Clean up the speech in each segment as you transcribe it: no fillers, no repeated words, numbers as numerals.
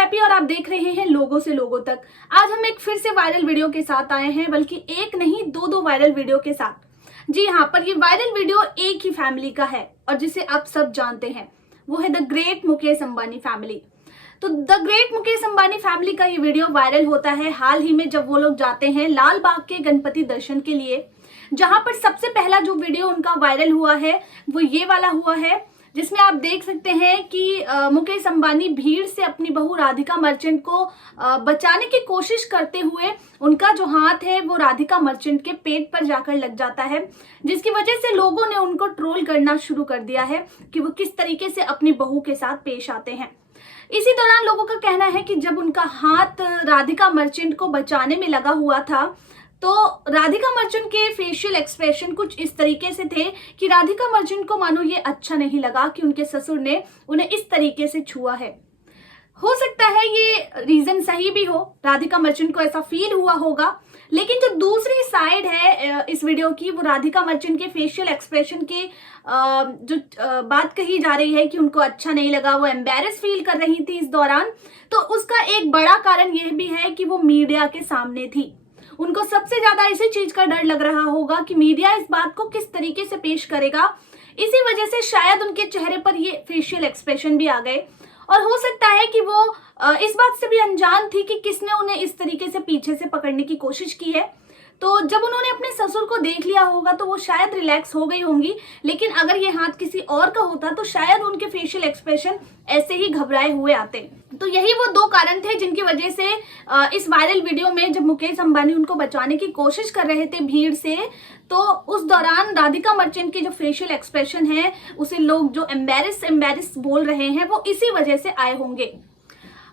Happy और आप देख रहे हैं लोगों से लोगों तक। आज हम एक फिर से वायरल वीडियो के साथ आए हैं, बल्कि एक नहीं दो वायरल वीडियो के साथ। जी हाँ, पर ये वायरल वीडियो एक ही फैमिली का है और जिसे आप सब जानते हैं, वो है the great Mukesh Ambani family. तो the great Mukesh Ambani family का ये वीडियो वायरल होता है हाल ही में, जब वो लोग जाते हैं लाल बाग के गणपति दर्शन के लिए, जहां पर सबसे पहला जो वीडियो उनका वायरल हुआ है वो ये वाला हुआ है, जिसमें आप देख सकते हैं कि मुकेश अंबानी भीड़ से अपनी बहू राधिका मर्चेंट को बचाने की कोशिश करते हुए उनका जो हाथ है वो राधिका मर्चेंट के पेट पर जाकर लग जाता है, जिसकी वजह से लोगों ने उनको ट्रोल करना शुरू कर दिया है कि वो किस तरीके से अपनी बहू के साथ पेश आते हैं। इसी दौरान लोगों का कहना है कि जब उनका हाथ राधिका मर्चेंट को बचाने में लगा हुआ था, तो राधिका मर्चेंट के फेशियल एक्सप्रेशन कुछ इस तरीके से थे कि राधिका मर्चेंट को मानो ये अच्छा नहीं लगा कि उनके ससुर ने उन्हें इस तरीके से छुआ है। हो सकता है ये रीजन सही भी हो, राधिका मर्चेंट को ऐसा फील हुआ होगा, लेकिन जो दूसरी साइड है इस वीडियो की, वो राधिका मर्चेंट के फेशियल एक्सप्रेशन के जो बात कही जा रही है कि उनको अच्छा नहीं लगा, वो एम्बैरेस फील कर रही थी इस दौरान। तो उसका एक बड़ा कारण यह भी है कि वो मीडिया के सामने थी। उनको सबसे ज्यादा इसी चीज का डर लग रहा होगा कि मीडिया इस बात को किस तरीके से पेश करेगा। इसी वजह से शायद उनके चेहरे पर ये फेशियल एक्सप्रेशन भी आ गए, और हो सकता है कि वो इस बात से भी अनजान थी कि किसने उन्हें इस तरीके से पीछे से पकड़ने की कोशिश की है। तो जब उन्होंने अपने ससुर को देख लिया होगा तो वो शायद रिलैक्स हो गई होंगी, लेकिन अगर ये हाथ किसी और का होता तो शायद उनके फेशियल एक्सप्रेशन ऐसे ही घबराए हुए आते। तो यही वो दो कारण थे जिनकी वजह से इस वायरल वीडियो में जब मुकेश अंबानी उनको बचाने की कोशिश कर रहे थे भीड़ से, तो उस दौरान राधिका मर्चेंट के जो फेशियल एक्सप्रेशन है उसे लोग जो एम्बैरेस बोल रहे हैं, वो इसी वजह से आए होंगे।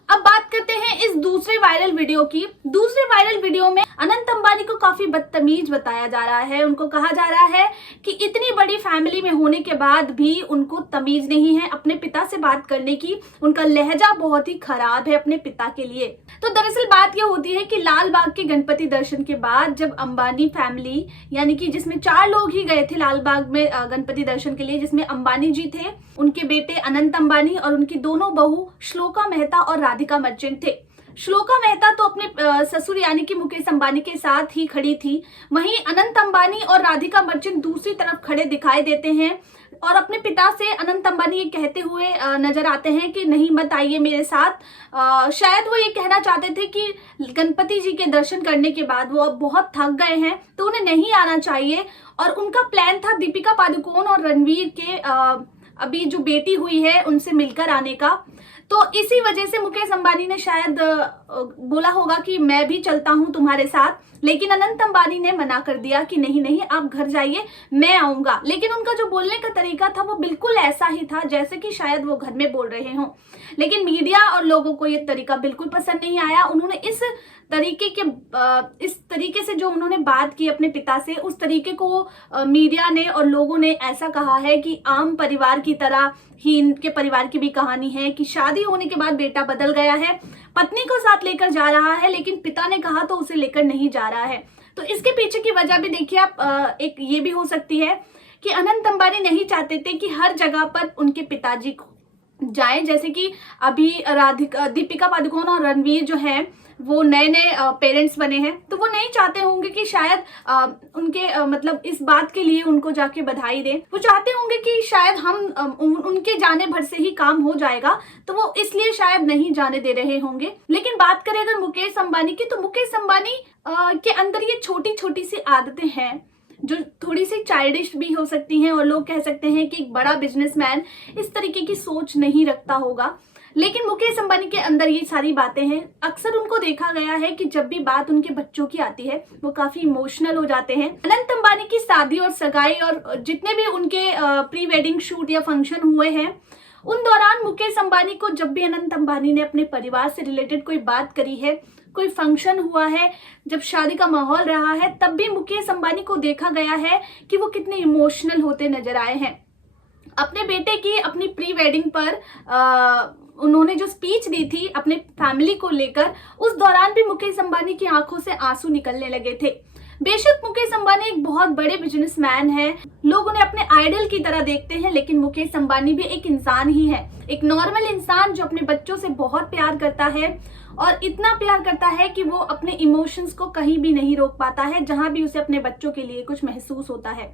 अब बात करते हैं इस दूसरे वायरल वीडियो की। दूसरे वायरल वीडियो में अनंत अंबानी को काफी बदतमीज बताया जा रहा है। उनको कहा जा रहा है कि इतनी बड़ी फैमिली में होने के बाद भी उनको तमीज नहीं है अपने पिता से बात करने की, उनका लहजा बहुत ही खराब है अपने पिता के लिए। तो दरअसल बात यह होती है कि लाल बाग के गणपति दर्शन के बाद जब अंबानी फैमिली, यानी कि जिसमें 4 लोग ही गए थे लाल बाग में गणपति दर्शन के लिए, जिसमें अंबानी जी थे, उनके बेटे अनंत अंबानी और उनकी दोनों बहू श्लोका मेहता और राधिका मर्चेंट थे। श्लोका मेहता तो अपने ससुर यानी कि मुकेश अंबानी के साथ ही खड़ी थी, वहीं अनंत अंबानी और राधिका मर्चेंट दूसरी तरफ खड़े दिखाई देते हैं और अपने पिता से अनंत अंबानी ये कहते हुए नजर आते हैं कि नहीं मत आइए मेरे साथ। शायद वो ये कहना चाहते थे कि गणपति जी के दर्शन करने के बाद वो अब बहुत थक गए हैं तो उन्हें नहीं आना चाहिए, और उनका प्लान था दीपिका पादुकोण और रणवीर के अभी जो बेटी हुई है उनसे मिलकर आने का। तो इसी वजह से मुकेश अंबानी ने शायद बोला होगा कि मैं भी चलता हूं तुम्हारे साथ, लेकिन अनंत अंबानी ने मना कर दिया कि नहीं नहीं आप घर जाइए, मैं आऊंगा। लेकिन उनका जो बोलने का तरीका था वो बिल्कुल ऐसा ही था जैसे कि शायद वो घर में बोल रहे हों, लेकिन मीडिया और लोगों को ये तरीका बिल्कुल पसंद नहीं आया। उन्होंने इस तरीके से जो उन्होंने बात की अपने पिता से, उस तरीके को मीडिया ने और लोगों ने ऐसा कहा है कि आम परिवार की तरह ही इनके परिवार की भी कहानी है कि शादी होने के बाद बेटा बदल गया है, पत्नी को साथ लेकर जा रहा है, लेकिन पिता ने कहा तो उसे लेकर नहीं जा रहा है। तो इसके पीछे की वजह भी देखिए आप, एक ये भी हो सकती है कि अनंत अंबानी नहीं चाहते थे कि हर जगह पर उनके पिताजी जाएं, जैसे कि अभी दीपिका पादुकोण और रणवीर जो हैं वो नए नए पेरेंट्स बने हैं, तो वो नहीं चाहते होंगे कि शायद उनके मतलब इस बात के लिए उनको जाके बधाई दें। वो चाहते होंगे कि शायद हम उनके जाने भर से ही काम हो जाएगा, तो वो इसलिए शायद नहीं जाने दे रहे होंगे। लेकिन बात करें अगर मुकेश अंबानी की, तो मुकेश अंबानी के अंदर ये छोटी छोटी सी आदतें हैं जो थोड़ी सी चाइल्डिश भी हो सकती हैं, और लोग कह सकते हैं कि एक बड़ा बिजनेसमैन इस तरीके की सोच नहीं रखता होगा, लेकिन मुकेश अंबानी के अंदर ये सारी बातें हैं। अक्सर उनको देखा गया है कि जब भी बात उनके बच्चों की आती है वो काफी इमोशनल हो जाते हैं। अनंत अंबानी की शादी और सगाई और जितने भी उनके प्री वेडिंग शूट या फंक्शन हुए हैं, उन दौरान मुकेश अंबानी को जब भी अनंत अंबानी ने अपने परिवार से रिलेटेड कोई बात करी है, कोई फंक्शन हुआ है, जब शादी का माहौल रहा है, तब भी मुकेश अंबानी को देखा गया है कि वो कितने इमोशनल होते नजर आए हैं। अपने बेटे की अपनी प्री वेडिंग पर उन्होंने जो स्पीच दी थी अपने फैमिली को लेकर, उस दौरान भी मुकेश अंबानी की आंखों से आंसू निकलने लगे थे। बेशक मुकेश अंबानी एक बहुत बड़े बिजनेसमैन है, लोग उन्हें अपने आइडल की तरह देखते हैं, लेकिन मुकेश अंबानी भी एक इंसान ही है एक नॉर्मल इंसान जो अपने बच्चों से बहुत प्यार करता है और इतना प्यार करता है कि वो अपने इमोशंस को कहीं भी नहीं रोक पाता है जहां भी उसे अपने बच्चों के लिए कुछ महसूस होता है।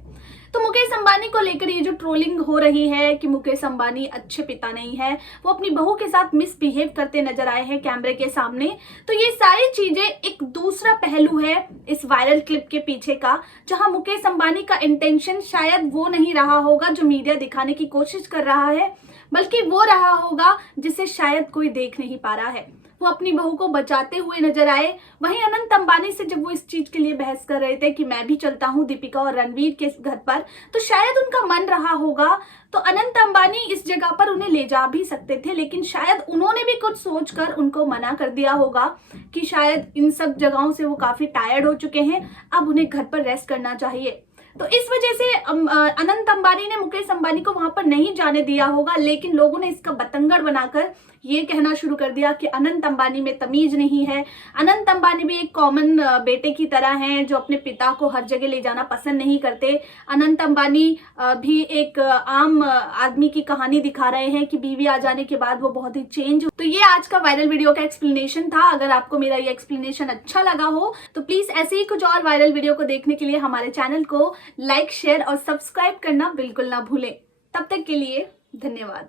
तो मुकेश अंबानी को लेकर ये जो ट्रोलिंग हो रही है कि मुकेश अंबानी अच्छे पिता नहीं है, वो अपनी बहू के साथ मिसबिहेव करते नजर आए हैं कैमरे के सामने, तो ये सारी चीजें एक दूसरा पहलू है इस वायरल क्लिप के पीछे का, जहां मुकेश अंबानी का इंटेंशन शायद वो नहीं रहा होगा जो मीडिया दिखाने की कोशिश कर रहा है, बल्कि वो रहा होगा जिसे शायद कोई देख नहीं पा रहा है। वो अपनी बहू को बचाते हुए नजर आए। वहीं अनंत अंबानी से जब वो इस चीज के लिए बहस कर रहे थे कि मैं भी चलता हूं दीपिका और रणवीर के घर पर, तो शायद उनका मन रहा होगा तो अनंत अंबानी इस जगह पर उन्हें ले जा भी सकते थे, लेकिन शायद उन्होंने भी कुछ सोचकर उनको मना कर दिया होगा कि शायद इन सब जगहों से वो काफी टायर्ड हो चुके हैं, अब उन्हें घर पर रेस्ट करना चाहिए। तो इस वजह से अनंत अंबानी ने मुकेश अंबानी को वहां पर नहीं जाने दिया होगा, लेकिन लोगों ने इसका बतंगड़ बनाकर ये कहना शुरू कर दिया कि अनंत अंबानी में तमीज नहीं है। अनंत अंबानी भी एक कॉमन बेटे की तरह हैं जो अपने पिता को हर जगह ले जाना पसंद नहीं करते। अनंत अंबानी भी एक आम आदमी की कहानी दिखा रहे हैं कि बीवी आ जाने के बाद वो बहुत ही चेंज। तो ये आज का वायरल वीडियो का एक्सप्लेनेशन था। अगर आपको मेरा ये एक्सप्लेनेशन अच्छा लगा हो तो प्लीज ऐसे ही कुछ और वायरल वीडियो को देखने के लिए हमारे चैनल को लाइक, शेयर और सब्सक्राइब करना बिल्कुल ना भूलें। तब तक के लिए धन्यवाद।